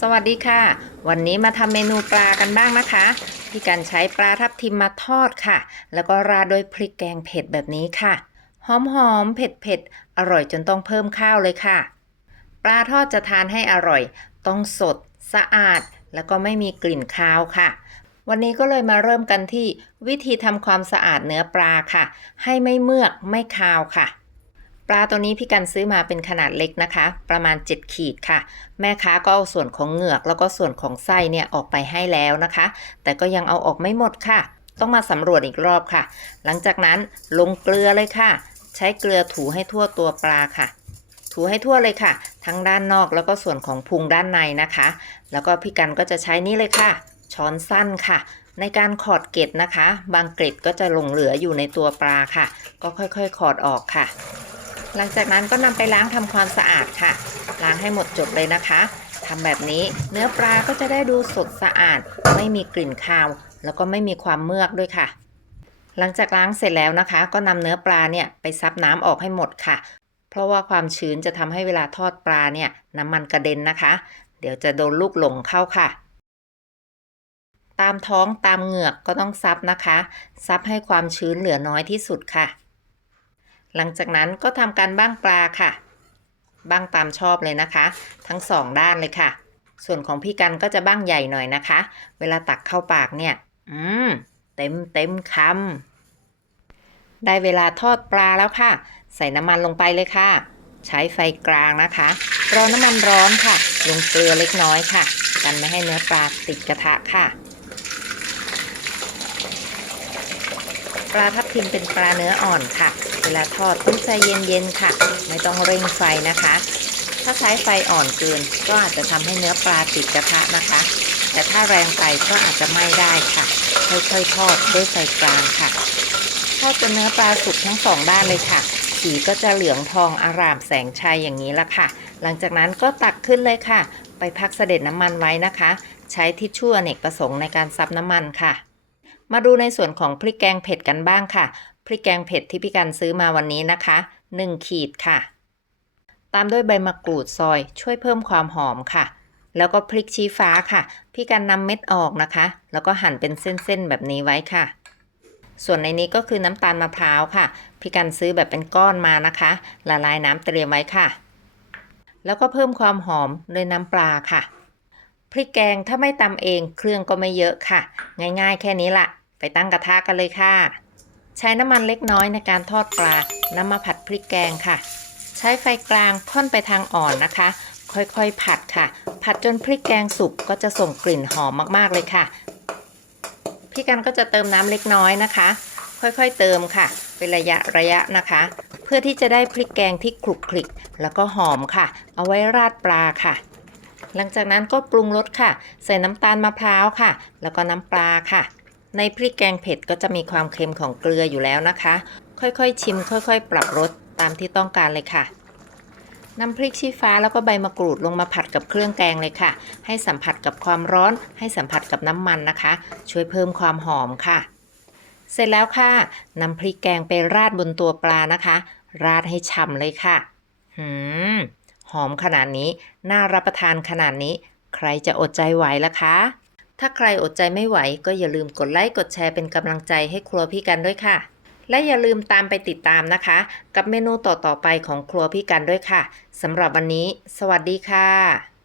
สวัสดีค่ะ วันนี้มาทำเมนูปลากันบ้างนะคะ พี่กันใช้ปลาทับทิมมาทอดค่ะ แล้วก็ราดด้วยพริกแกงเผ็ดแบบนี้ค่ะ หอมๆเผ็ดๆอร่อยจนต้องเพิ่มข้าวเลยค่ะ ปลาทอดจะทานให้อร่อย ต้องสด สะอาด แล้วก็ไม่มีกลิ่นคาวค่ะ วันนี้ก็เลยมาเริ่มกันที่วิธีทำความสะอาดเนื้อปลาค่ะ ให้ไม่เมือกไม่คาวค่ะ ปลาตัวนี้พี่กันซื้อมาเป็นขนาดเล็กนะคะ ประมาณ 7 ขีดค่ะ แม่ค้าก็เอาส่วนของเหงือกแล้วก็ส่วนของไส้เนี่ยออกไปให้แล้วนะคะ แต่ก็ยังเอาออกไม่หมดค่ะ ต้องมาสำรวจอีกรอบค่ะ หลังจากนั้นลงเกลือเลยค่ะ ใช้เกลือถูให้ทั่วตัวปลาค่ะ ถูให้ทั่วเลยค่ะ ทั้งด้านนอกแล้วก็ส่วนของพุงด้านในนะคะ แล้วก็พี่กันก็จะใช้นี่เลยค่ะ ช้อนสั้นค่ะในการขอดเกล็ดนะคะ บางเกล็ดก็จะหลงเหลืออยู่ในตัวปลาค่ะ ก็ค่อยๆขอดออกค่ะ หลังจากนั้นก็นำไปล้างทำความสะอาดค่ะ ล้างให้หมดจดเลยนะคะทำแบบนี้เนื้อปลาก็จะได้ดูสดสะอาด ไม่มีกลิ่นคาว แล้วก็ไม่มีความเมือกด้วยค่ะ หลังจากล้างเสร็จแล้วนะคะ ก็นำเนื้อปลาเนี่ยไปซับน้ำออกให้หมดค่ะ เพราะว่าความชื้นจะทำให้เวลาทอดปลาเนี่ยน้ำมันกระเด็นนะคะ เดี๋ยวจะโดนลูกหลงเข้าค่ะ ตามท้องตามเหงือกก็ต้องซับนะคะ ซับให้ความชื้นเหลือน้อยที่สุดค่ะ หลังจากนั้นก็ทำการบ้างปลาค่ะ บ้างตามชอบเลยนะคะ ทั้งสองด้านเลยค่ะ ส่วนของพี่กันก็จะบ้างใหญ่หน่อยนะคะ เวลาตักเข้าปากเนี่ย อืม เต็มเต็มคำได้เวลาทอดปลาแล้วค่ะ ใส่น้ำมันลงไปเลยค่ะ ใช้ไฟกลางนะคะ รอน้ำมันร้อนค่ะ ลงเกลือเล็กน้อยค่ะ กันไม่ให้เนื้อปลาติดกระทะค่ะ ลาทับทิมเป็นปลาเนื้ออ่อนค่ะ เวลาทอดต้องใจเย็นๆค่ะ ไม่ต้องเร่งไฟนะคะ ถ้าใช้ไฟอ่อนเกิน ก็อาจจะทำให้เนื้อปลาติดกระทะนะคะ แต่ถ้าแรงไปก็อาจจะไหม้ได้ค่ะ ค่อยๆทอดด้วยไฟกลางค่ะทอดจนเนื้อปลาสุกทั้งสองด้านเลยค่ะ สีก็จะเหลืองทองอารามแสงชัยอย่างนี้ละค่ะ หลังจากนั้นก็ตักขึ้นเลยค่ะ ไปพักเสด็จน้ำมันไว้นะคะ ใช้ทิชชู่อเนกประสงค์ในการซับน้ำมันค่ะ มาดูในส่วนของพริกแกงเผ็ดกันบ้างค่ะ พริกแกงเผ็ดที่พี่กันซื้อมาวันนี้นะคะ 1 ขีดค่ะ ตามด้วยใบมะกรูดซอยช่วยเพิ่มความหอมค่ะ แล้วก็พริกชี้ฟ้าค่ะ พี่กันนำเม็ดออกนะคะ แล้วก็หั่นเป็นเส้นๆแบบนี้ไว้ค่ะ ส่วนในนี้ก็คือน้ำตาลมะพร้าวค่ะ พี่กันซื้อแบบเป็นก้อนมานะคะ ละลายน้ำเตรียมไว้ค่ะ แล้วก็เพิ่มความหอมด้วยน้ำปลาค่ะพริกแกงถ้าไม่ตำเองเครื่องก็ไม่เยอะค่ะ ง่ายๆแค่นี้ละ ไปตั้งกระทะกันเลยค่ะ ใช้น้ำมันเล็กน้อยในการทอดปลานำมาผัดพริกแกงค่ะ ใช้ไฟกลางค่อนไปทางอ่อนนะคะ ค่อยๆผัดค่ะ ผัดจนพริกแกงสุกก็จะส่งกลิ่นหอมมากๆเลยค่ะ พี่กันก็จะเติมน้ำเล็กน้อยนะคะ ค่อยๆเติมค่ะ เป็นระยะระยะนะคะ เพื่อที่จะได้พริกแกงที่คลุกคลิก แล้วก็หอมค่ะ เอาไว้ราดปลาค่ะหลังจากนั้นก็ปรุงรสค่ะ ใส่น้ำตาลมะพร้าวค่ะ แล้วก็น้ำปลาค่ะ ในพริกแกงเผ็ดก็จะมีความเค็มของเกลืออยู่แล้วนะคะ ค่อยๆ ชิม ค่อยๆ ปรับรสตามที่ต้องการเลยค่ะนำพริกชี้ฟ้าแล้วก็ใบมะกรูดลงมาผัดกับเครื่องแกงเลยค่ะ ให้สัมผัสกับความร้อน ให้สัมผัสกับน้ำมันนะคะ ช่วยเพิ่มความหอมค่ะ เสร็จแล้วค่ะนำพริกแกงไปราดบนตัวปลานะคะ ราดให้ฉ่ำเลยค่ะหืมหอมขนาดนี้ น่ารับประทานขนาดนี้ ใครจะอดใจไหวล่ะคะ ถ้าใครอดใจไม่ไหวก็อย่าลืมกดไลค์กดแชร์เป็นกำลังใจให้ครัวพี่กันด้วยค่ะ และอย่าลืมตามไปติดตามนะคะ กับเมนูต่อๆไปของครัวพี่กันด้วยค่ะสำหรับวันนี้ สวัสดีค่ะ